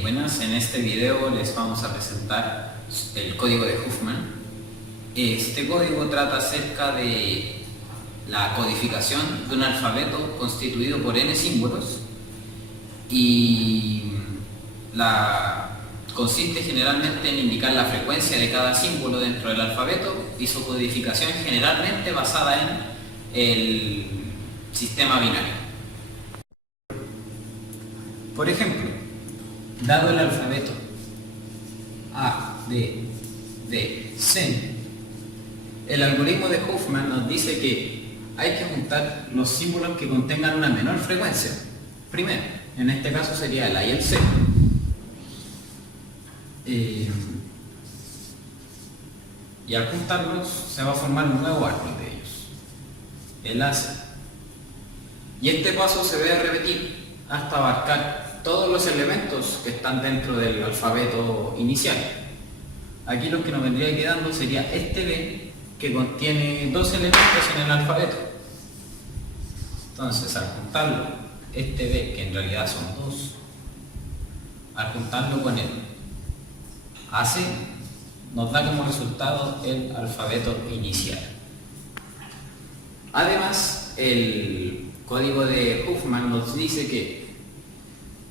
Buenas, en este video les vamos a presentar el código de Huffman. Este código trata acerca de la codificación de un alfabeto constituido por n símbolos y consiste generalmente en indicar la frecuencia de cada símbolo dentro del alfabeto y su codificación generalmente basada en el sistema binario. Por ejemplo, dado el alfabeto A, D, D, C, el algoritmo de Huffman nos dice que hay que juntar los símbolos que contengan una menor frecuencia. Primero, en este caso sería el A y el C. Y al juntarlos se va a formar un nuevo árbol de ellos, el AC. Y este paso se debe repetir hasta abarcar todos los elementos que están dentro del alfabeto inicial. Aquí lo que nos vendría quedando sería este B, que contiene dos elementos en el alfabeto. Entonces, al juntarlo, este B, que en realidad son dos, al juntarlo con el AC, nos da como resultado el alfabeto inicial. Además, el código de Huffman nos dice que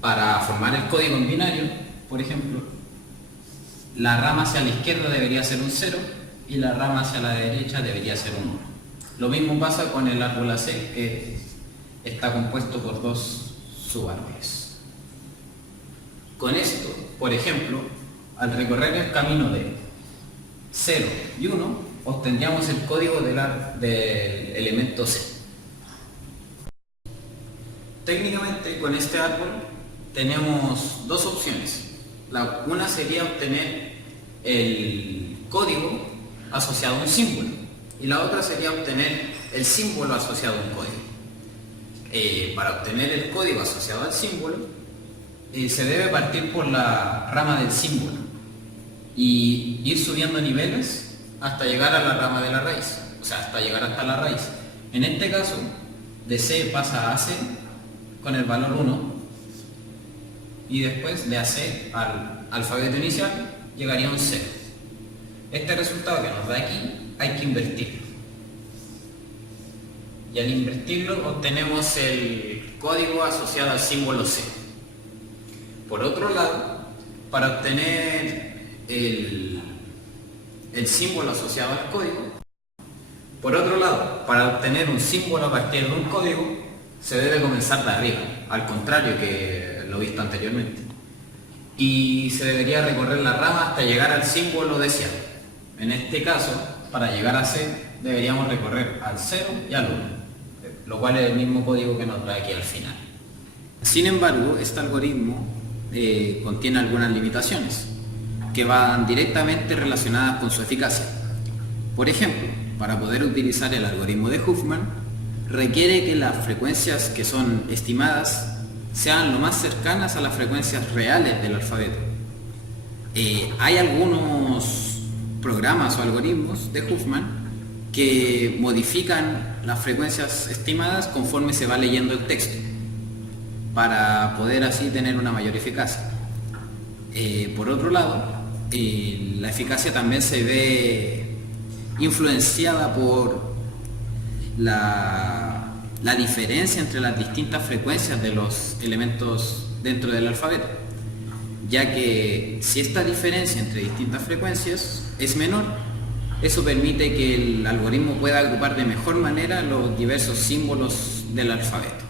para formar el código en binario, por ejemplo, la rama hacia la izquierda debería ser un 0 y la rama hacia la derecha debería ser un 1. Lo mismo pasa con el árbol AC, que está compuesto por dos subárboles. Con esto, por ejemplo, al recorrer el camino de 0 y 1, obtendríamos el código del elemento C. Técnicamente, con este árbol tenemos dos opciones. Una sería obtener el código asociado a un símbolo y la otra sería obtener el símbolo asociado a un código. Para obtener el código asociado al símbolo se debe partir por la rama del símbolo y ir subiendo niveles hasta llegar a la rama de la raíz, o sea, hasta llegar hasta la raíz. En este caso, de C pasa a C con el valor 1 y después de AC al alfabeto inicial llegaría un 0. Este resultado que nos da aquí hay que invertirlo. Y al invertirlo obtenemos el código asociado al símbolo C. Por otro lado, para obtener el símbolo asociado al código, por otro lado, para obtener un símbolo a partir de un código, se debe comenzar de arriba, al contrario que lo visto anteriormente. Y se debería recorrer la rama hasta llegar al símbolo deseado. En este caso, para llegar a C, deberíamos recorrer al 0 y al 1, lo cual es el mismo código que nos trae aquí al final. Sin embargo, este algoritmo contiene algunas limitaciones que van directamente relacionadas con su eficacia. Por ejemplo, para poder utilizar el algoritmo de Huffman, requiere que las frecuencias que son estimadas sean lo más cercanas a las frecuencias reales del alfabeto. Hay algunos programas o algoritmos de Huffman que modifican las frecuencias estimadas conforme se va leyendo el texto, para poder así tener una mayor eficacia. Por otro lado, la eficacia también se ve influenciada por la diferencia entre las distintas frecuencias de los elementos dentro del alfabeto, ya que si esta diferencia entre distintas frecuencias es menor, eso permite que el algoritmo pueda agrupar de mejor manera los diversos símbolos del alfabeto.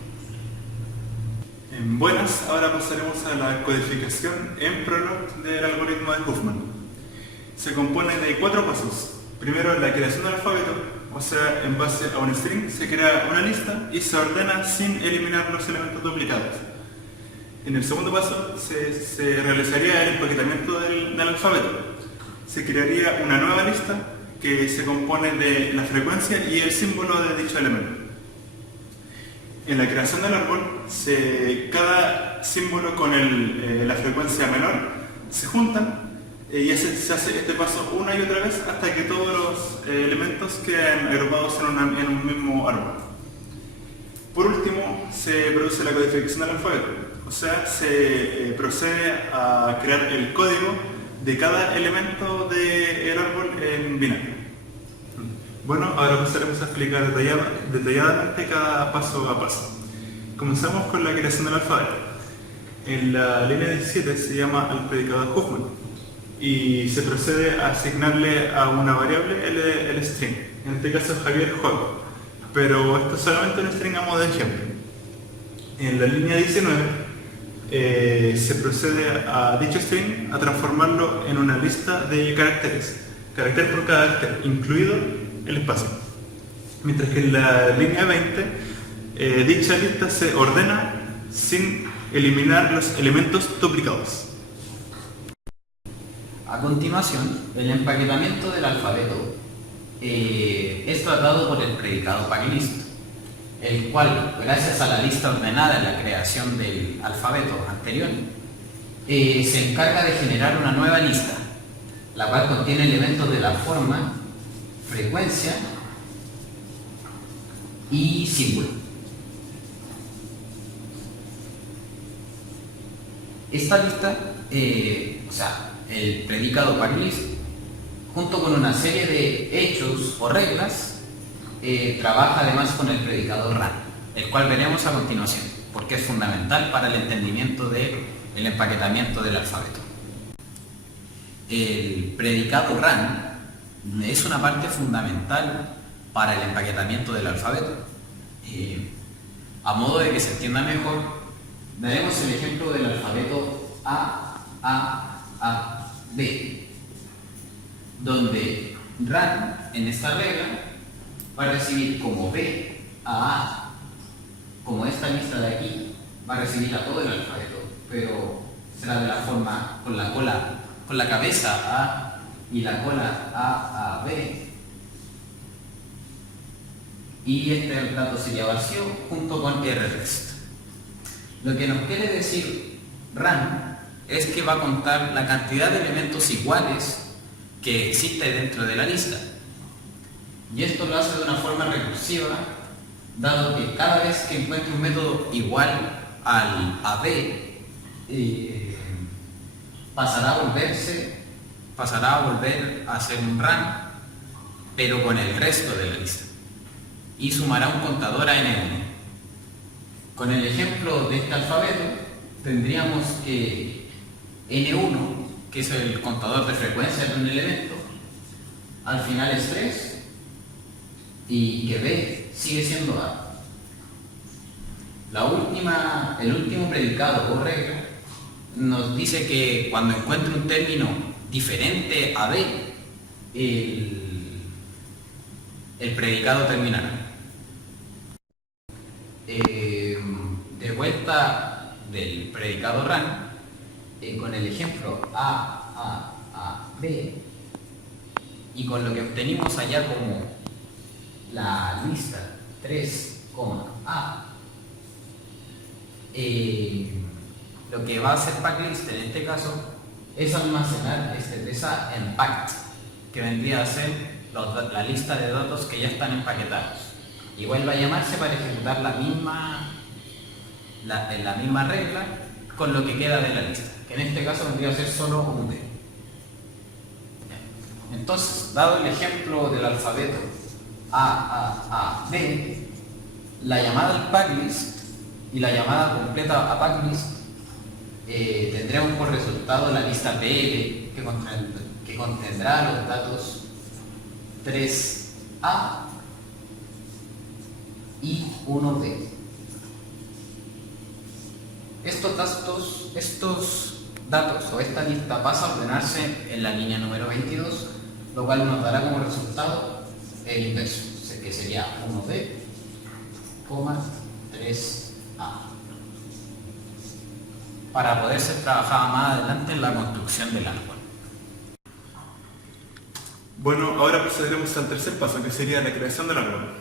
Buenas, ahora pasaremos a la codificación en Prolog del algoritmo de Huffman. Se compone de 4 pasos. Primero, la creación del alfabeto, o sea, en base a un string se crea una lista y se ordena sin eliminar los elementos duplicados. En el segundo paso se realizaría el empaquetamiento del alfabeto. Se crearía una nueva lista que se compone de la frecuencia y el símbolo de dicho elemento. En la creación del árbol, cada símbolo con la frecuencia menor se juntan y se hace este paso una y otra vez hasta que todos los elementos queden agrupados en un mismo árbol. Por último, se produce la codificación del alfabeto, o O sea, se procede a crear el código de cada elemento del árbol en binario. Bueno, ahora pasaremos a explicar detalladamente cada paso a paso. Comenzamos con la creación del alfabeto. En la línea 17 se llama al predicado de Huffman y se procede a asignarle a una variable el string, en este caso Javier juega, pero esto es solamente un string a modo de ejemplo. En la línea 19 se procede a dicho string a transformarlo en una lista de caracteres, carácter por carácter, incluido el espacio. Mientras que en la línea 20 dicha lista se ordena sin eliminar los elementos duplicados. A continuación, el empaquetamiento del alfabeto es tratado por el predicado paginist, el cual, gracias a la lista ordenada en la creación del alfabeto anterior, se encarga de generar una nueva lista, la cual contiene elementos de la forma, frecuencia y símbolo. Esta lista, el predicado paginist, junto con una serie de hechos o reglas, trabaja además con el predicado run, el cual veremos a continuación, porque es fundamental para el entendimiento del empaquetamiento del alfabeto. El predicado run es una parte fundamental para el empaquetamiento del alfabeto. A modo de que se entienda mejor, daremos el ejemplo del alfabeto A, B, donde run en esta regla va a recibir como B a, como esta lista de aquí, va a recibir a todo el alfabeto, pero será de la forma con la cabeza A y la cola A, B, y este dato sería vacío junto con rrest. Lo que nos quiere decir run es que va a contar la cantidad de elementos iguales que existe dentro de la lista. Y esto lo hace de una forma recursiva, dado que cada vez que encuentre un método igual al AB, pasará a volver a hacer un run, pero con el resto de la lista, y sumará un contador a n1. Con el ejemplo de este alfabeto, tendríamos que n1, que es el contador de frecuencia de un elemento, al final es 3, y que B sigue siendo A. El último predicado o regla nos dice que cuando encuentre un término diferente a B, el predicado terminará. De vuelta del predicado run, con el ejemplo A, B, y con lo que obtenimos allá como la lista 3, A, lo que va a hacer packlist en este caso es almacenar este 3A en packed, que vendría a ser la lista de datos que ya están empaquetados, y vuelve a llamarse para ejecutar la misma regla con lo que queda de la lista, que en este caso vendría a ser solo un D. Entonces, dado el ejemplo del alfabeto B, la llamada al packlist y la llamada completa a packlist tendremos por resultado la lista PL, que contendrá los datos 3A y 1D. Estos datos o esta lista pasa a ordenarse en la línea número 22, lo cual nos dará como resultado el inverso, que sería 1D, 3A, para poder ser trabajada más adelante en la construcción del árbol. Bueno, ahora procederemos al tercer paso, que sería la creación del árbol.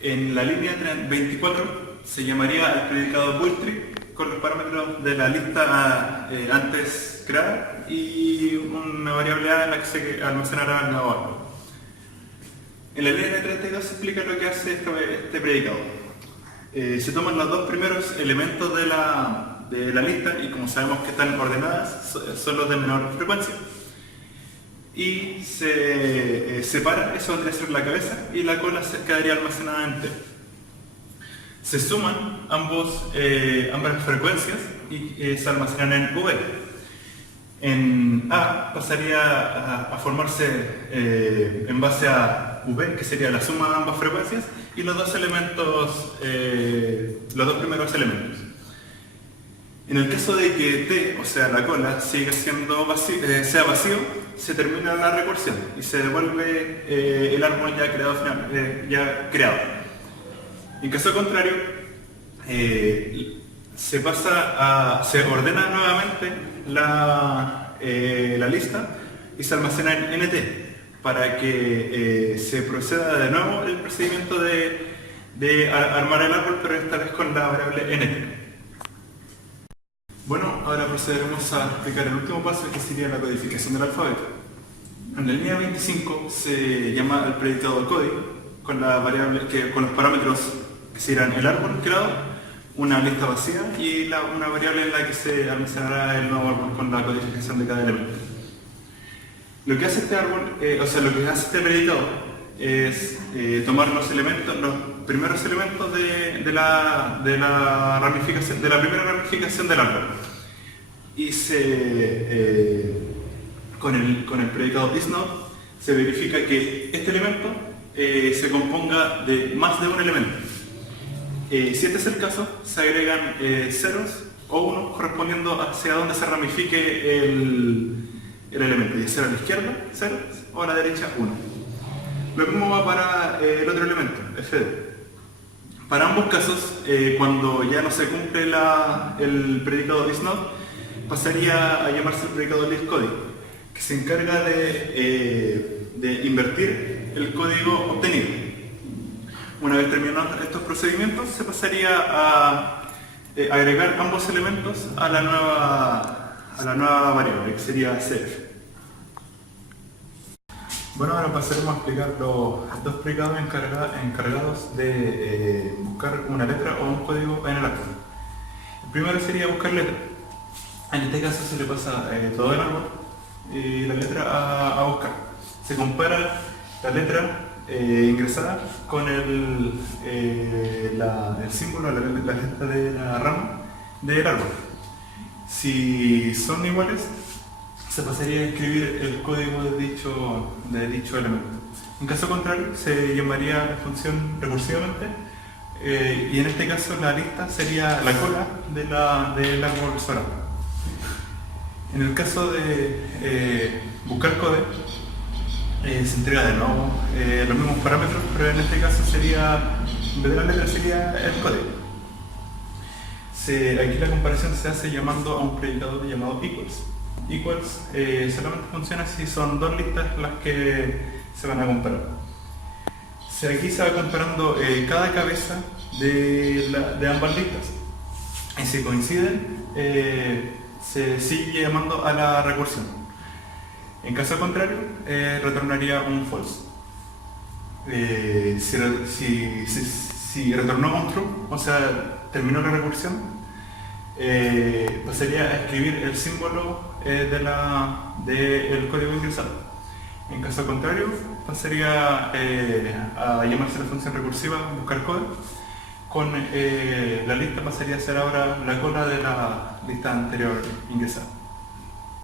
En la línea 24 se llamaría el predicado bulltree con los parámetros de la lista antes creada y una variable A en la que se almacenará el nuevo árbol. En la línea 32 se explica lo que hace este predicado. Se toman los dos primeros elementos de la de la lista, y como sabemos que están ordenadas, son los de menor frecuencia. Y se separa, eso vendría a ser la cabeza, y la cola se quedaría almacenada en T. Se suman ambas frecuencias y se almacenan en V. En A pasaría a formarse en base a V, que sería la suma de ambas frecuencias, y los dos primeros elementos. En el caso de que T, o sea la cola, siga siendo sea vacío, se termina la recursión y se devuelve el árbol ya creado. En caso contrario, se ordena nuevamente la lista y se almacena en NT para que se proceda de nuevo el procedimiento de armar el árbol, pero esta vez con la variable NT. Bueno, ahora procederemos a explicar el último paso, que sería la codificación del alfabeto. En la línea 25 se llama al predicado código con los parámetros que serán el árbol creado, una lista vacía y una variable en la que se almacenará el nuevo árbol con la codificación de cada elemento. Lo que hace este árbol, lo que hace este predicado es tomar los primeros elementos de la primera ramificación del árbol, y con el predicado isNote se verifica que este elemento se componga de más de un elemento. Si este es el caso, se agregan ceros o unos correspondiendo hacia donde se ramifique el elemento, ya sea a la izquierda, ceros, o a la derecha, 1. Lo mismo va para el otro elemento, fd. Para ambos casos, cuando ya no se cumple el predicado isNote, pasaría a llamarse el predicado listCódigo, que se encarga de invertir el código obtenido. Una vez terminados estos procedimientos, se pasaría a agregar ambos elementos a la nueva variable, que sería CF. Bueno, ahora pasaremos a explicar los dos predicados encargados de buscar una letra o un código en el árbol. El primero sería buscar letra. En este caso se le pasa todo el árbol y la letra a buscar. Se compara la letra ingresada con el símbolo, la letra de la rama del árbol. Si son iguales, se pasaría a escribir el código de dicho elemento. En caso contrario, se llamaría la función recursivamente, y en este caso la lista sería la cola del árbol solar. En el caso de buscar code, se entrega de nuevo los mismos parámetros, pero en este caso sería, en vez de la letra, sería el código. Aquí la comparación se hace llamando a un predicado llamado equals. Equals solamente funciona si son dos listas las que se van a comparar. Aquí se va comparando cada cabeza de ambas listas, y si coinciden, se sigue llamando a la recursión. En caso contrario, retornaría un false. Si retornó un true, o sea, terminó la recursión, pasaría a escribir el símbolo del código ingresado. En caso contrario, pasaría a llamarse la función recursiva buscar code. Con la lista pasaría a ser ahora la cola de la lista anterior ingresada.